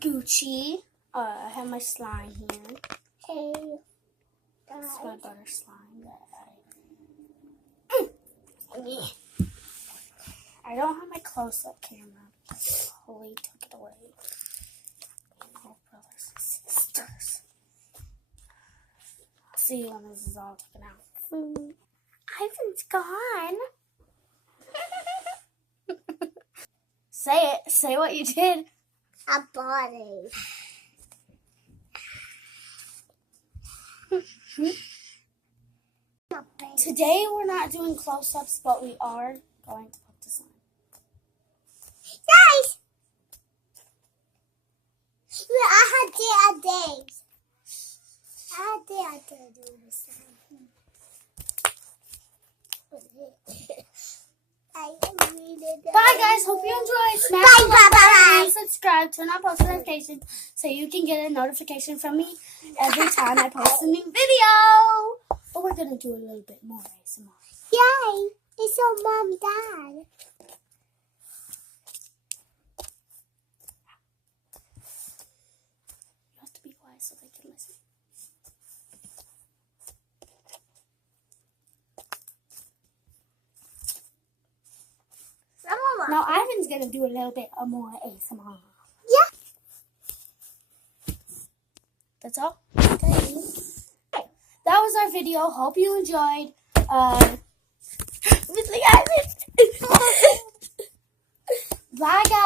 Gucci. I have my slime here. Hey, This is my butter slime that I don't have my close-up camera because Holly took it away. Oh, brothers and sisters. I'll see you when this is all taken out. Food. Ivan's gone. Say it. Say what you did. a body. Today we're not doing close-ups, but we are going to put this on. Guys! I had a day. I had do this. Bye guys, hope you enjoyed. Smash the like button and subscribe, turn on post notifications so you can get a notification from me every time I post a new video. But we're gonna do a little bit more ASMR. Yay! It's your mom, dad. You have to be quiet so they can listen. Now Ivan's gonna do a little bit more ASMR. Yeah. That's all. Okay. That was our video. Hope you enjoyed. Bye guys.